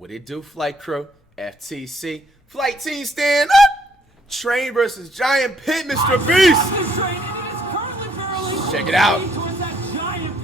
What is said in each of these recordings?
What it do, flight crew? FTC. Flight team stand up! Train versus giant pit, MrBeast! Check it out.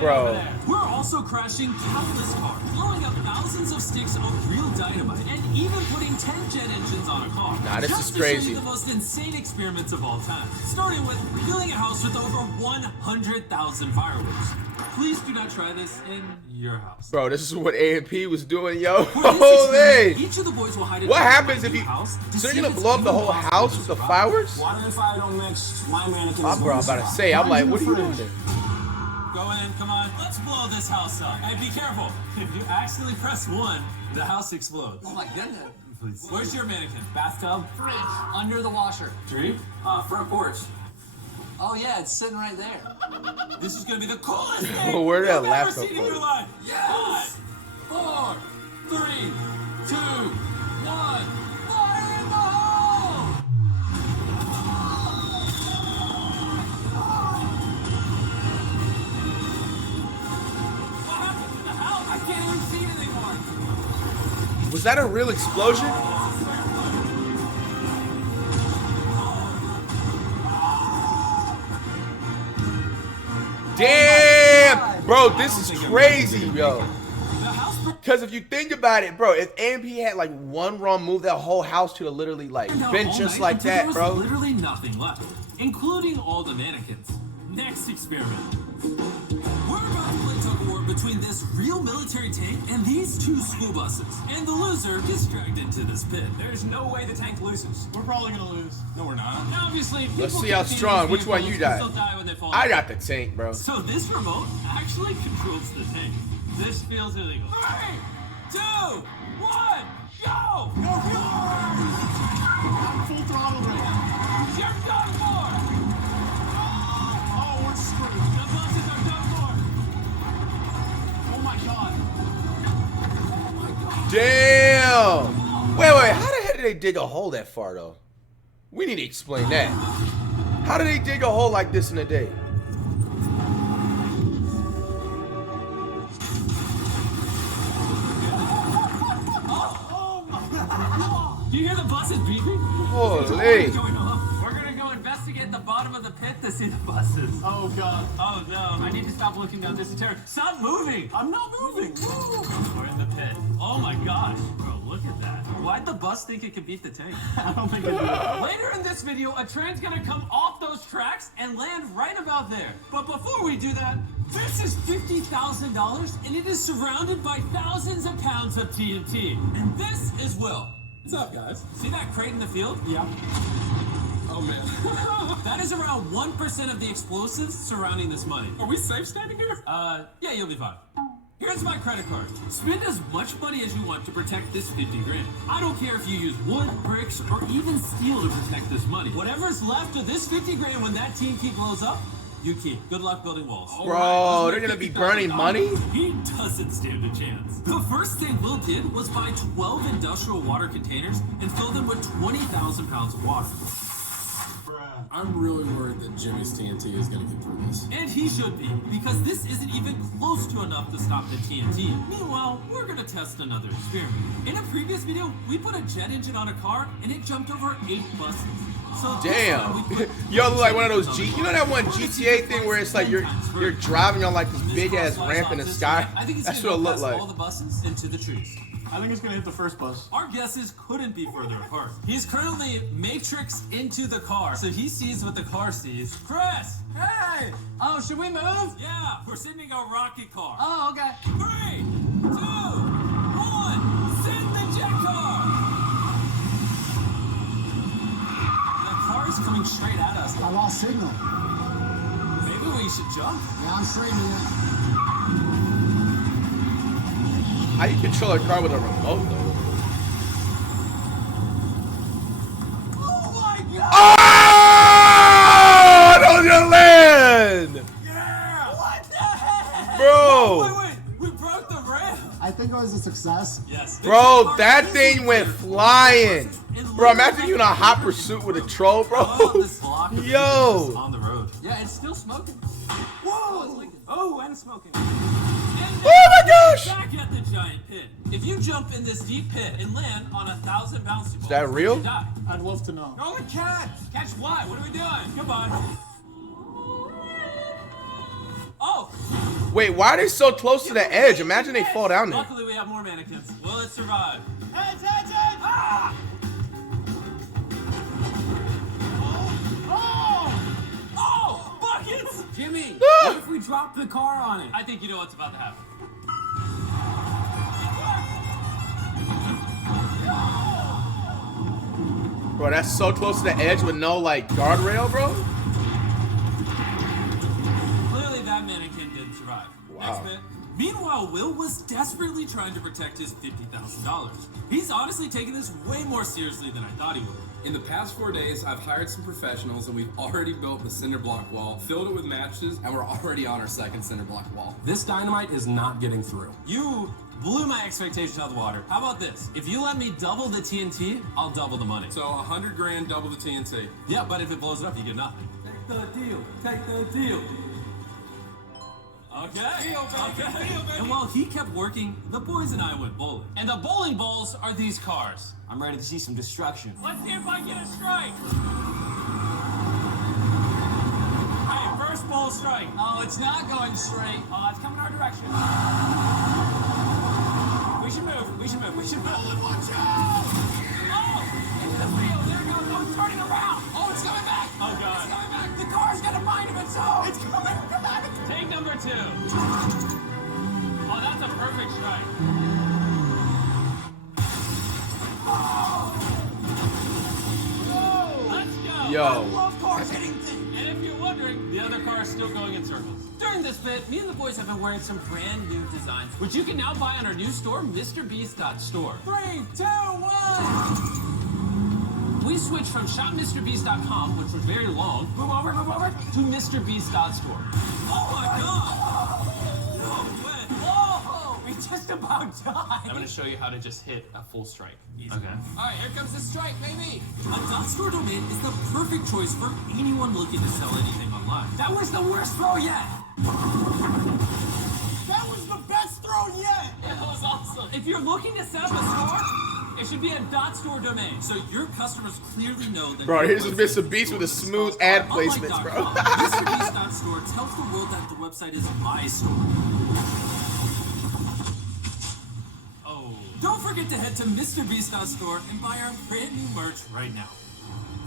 Bro. We're also crashing countless cars, blowing up thousands of sticks of real dynamite, and even putting 10 jet engines on a car. Nah, this is crazy. Just to show you the most insane experiments of all time. Starting with filling a house with over 100,000 fireworks. Please do not try this in your house. Bro, this is what A&P was doing, yo. Holy! Each of the boys will hide in what happens if you... So you're gonna blow up the whole house with the fireworks? Water and fire don't mix. My mannequin is Bro, I'm about to say, I'm like, what are you doing there? Go in, come on, let's blow this house up. Hey, be careful. If you accidentally press 1, the house explodes. Oh my goodness. Please. Where's your mannequin? Bathtub? Fridge. Under the washer. Dream? Front porch. Oh yeah, it's sitting right there. This is gonna be the coolest thing Where did that you've ever laptop seen in your go? life. Yes! 5, 4, 3, 2, 1. Fire in the hole! What happened to the house? I can't even see it anymore. Was that a real explosion? Damn! Bro, this is crazy, yo. Because if you think about it, bro, if A&P had like one wrong move, that whole house could have literally like been just like that, bro. There was literally nothing left, including all the mannequins. Next experiment. We're about to play tug of war between this real military tank and these 2 school buses. And the loser gets dragged into this pit. There's no way the tank loses. We're probably gonna lose. No, we're not. Now, obviously, Let's see how strong. Which one you got? I got the tank, bro. So this remote actually controls the tank. This feels illegal. 3, 2, 1, go! Go! I'm full throttle right now. You're done for! Oh, we're screwed. The buses are done for! Oh my god. Damn! Wait, how the heck did they dig a hole that far, though? We need to explain that. How did they dig a hole like this in a day? Do you hear the buses beeping? Holy! We're gonna go investigate the bottom of the pit to see the buses. Oh god. Oh no, I need to stop looking down this terror. Stop moving! I'm not moving. We're in the pit. Oh my gosh. Bro, look at that. Why'd the bus think it could beat the tank? I don't think I do. Later in this video, a train's gonna come off those tracks and land right about there. But before we do that, this is $50,000 and it is surrounded by thousands of pounds of TNT. And this is Will. What's up, guys? See that crate in the field? Yeah. Oh man. That is around 1% of the explosives surrounding this money. Are we safe standing here? Yeah, you'll be fine. Here's my credit card. Spend as much money as you want to protect this 50 grand. I don't care if you use wood, bricks, or even steel to protect this money. Whatever's left of this 50 grand when that TNT blows up, you keep. Good luck building walls. Bro, they're gonna be burning money? He doesn't stand a chance. The first thing Will did was buy 12 industrial water containers and fill them with 20,000 pounds of water. I'm really worried that Jimmy's TNT is gonna get through this. And he should be, because this isn't even close to enough to stop the TNT. Meanwhile, we're gonna test another experiment. In a previous video, we put a jet engine on a car and it jumped over 8 buses. So damn. Yo, look like one of those you know that one GTA thing where it's like you're driving on like this big ass ramp in the sky? That's what it looked like. All the buses into the trees. I think it's gonna hit the first bus. Our guesses couldn't be further apart. He's currently matrixed into the car, so he sees what the car sees. Chris! Hey! Oh, should we move? Yeah, we're sending a rocket car. Oh, okay. 3, 2, 1, send the jet car! The car is coming straight at us. I lost signal. Maybe we should jump. Yeah, I'm straightening it. How you control a car with a remote, though? Oh my god! Oh! That was your land! Yeah! What the heck? Bro! Wait, we broke the ramp! I think it was a success. Yes. Bro, that thing went flying! Bro, imagine you in a hot pursuit with a troll, bro. Yo! On the road. Yeah, it's still smoking. Whoa! Oh, and smoking. And my gosh! Back at the giant pit. If you jump in this deep pit and land on 1,000 bouncy balls, Is that real? you die. I'd love to know. No, we can't. Catch what? What are we doing? Come on. Oh! Wait, why are they so close to the edge? Imagine they fall down there. Luckily, we have more mannequins. Will it survive? Heads, heads, heads! Ah! Oh! Buckets! Jimmy, Ah! what if we drop the car on it? I think you know what's about to happen. Bro, that's so close to the edge with no, like, guardrail, bro. Clearly, that mannequin didn't survive. Wow. Next bit. Meanwhile, Will was desperately trying to protect his $50,000. He's honestly taking this way more seriously than I thought he would. In the past 4 days, I've hired some professionals and we've already built the cinder block wall, filled it with mattresses, and we're already on our second cinder block wall. This dynamite is not getting through. You blew my expectations out of the water. How about this? If you let me double the TNT, I'll double the money. So 100 grand, double the TNT. Yeah, but if it blows it up, you get nothing. Take the deal. Take the deal. Okay. Okay. And while he kept working, the boys and I went bowling. And the bowling balls are these cars. I'm ready to see some destruction. Let's see if I get a strike. Hey, first ball strike. Oh, it's not going straight. Oh, it's coming our direction. We should move. We should move. We should move. Watch out! Oh, into the field. There it goes. Oh, it's turning around. Oh, it's coming back. Oh, God. It's coming back. The car's got a mind of its own. It's coming back. Take number 2. Oh, that's a perfect strike. Let's go. Yo. I love cars hitting things. And if you're wondering, the other car is still going in circles. During this bit, me and the boys have been wearing some brand new designs, which you can now buy on our new store, MrBeast.store. 3, 2, 1. We switched from shopmrbeast.com, which was very long, move over, to MrBeast.store. Oh my God! No way! Whoa, we just about died. I'm gonna show you how to just hit a full strike. Easy. Okay. All right, here comes the strike, baby. A .store domain is the perfect choice for anyone looking to sell anything online. That was the worst throw yet. That was the best throw yet! That was awesome. If you're looking to set up a store, it should be a .store domain, so your customers clearly know that. Bro, your here's website Mr. Beast with a is smooth store. ad Unlike placements, bro. .com, MrBeast.store tells the world that the website is my store. Oh. Don't forget to head to MrBeast.store and buy our brand new merch right now.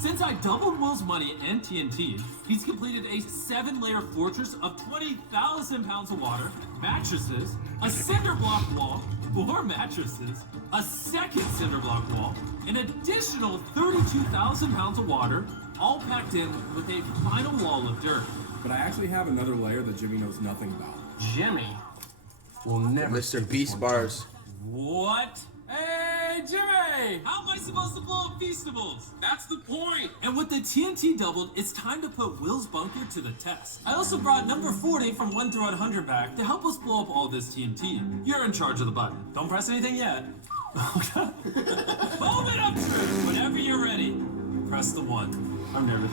Since I doubled Will's money and TNT, he's completed a 7-layer fortress of 20,000 pounds of water, mattresses, a cinder block wall, 4 mattresses, a second cinder block wall, an additional 32,000 pounds of water, all packed in with a final wall of dirt. But I actually have another layer that Jimmy knows nothing about. Jimmy? We'll never. Mr. Beast bars. What? Hey, Jimmy! How am I supposed to blow up Feastables? That's the point! And with the TNT doubled, it's time to put Will's bunker to the test. I also brought number 40 from 1 through 100 back to help us blow up all this TNT. You're in charge of the button. Don't press anything yet. Moment of truth! Whenever you're ready, press the 1. I'm nervous.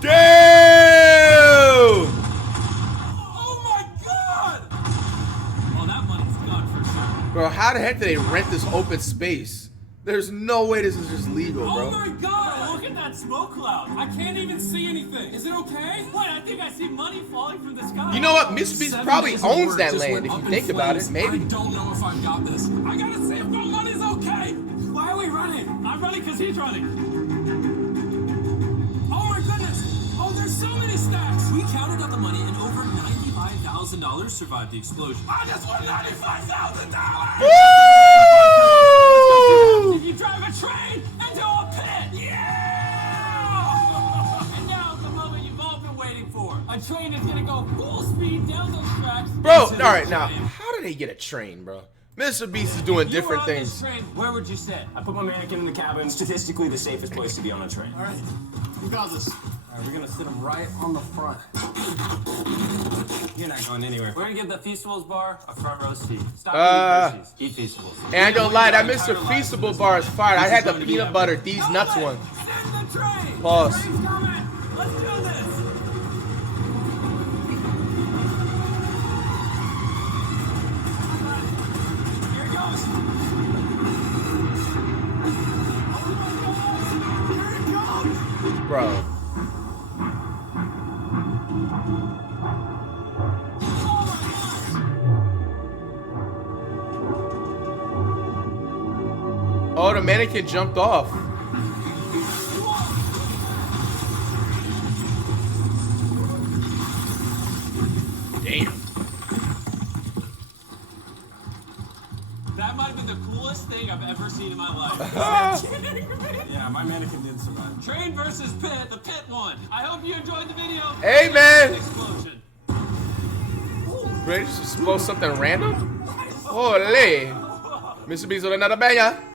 Damn! Bro, how the heck did they rent this open space? There's no way this is just legal, bro. Oh my God! Look at that smoke cloud! I can't even see anything. Is it okay? Wait, I think I see money falling from the sky. You know what? MrBeast probably owns that land if you think about it. Maybe. I don't know if I've got this. I gotta see if my money's okay. Why are we running? I'm running because he's running. Oh my goodness! Oh, there's so many stacks. We counted up the money and over $95,000 survived the explosion. I just won $95,000. Woo! If you drive a train into a pit, yeah! And now the moment you've all been waiting for. A train is gonna go full speed down those tracks. Bro, all right, now, how do they get a train, bro? MrBeast is doing different things. Train, where would you sit? I put my mannequin in the cabin. Statistically, the safest place to be on a train. All right, you got this. All right, we're gonna sit them right on the front. You're not going anywhere. We're gonna give the Feastables bar a front row seat. Stop eating Hershey's. Eat Feastables. And I don't lie, that Mr. Feastable bar is fire. I had the peanut butter, these nuts one. Send the train! Pause. The train's coming! Let's do this! bro. Oh, the mannequin jumped off. Damn. That might have been the coolest thing I've ever seen in my life. Yeah, my mannequin didn't survive. Train versus Pit, the Pit won. I hope you enjoyed the video. Hey, man. Explosion. Ready to explode something random? Holy. MrBeast with another banger.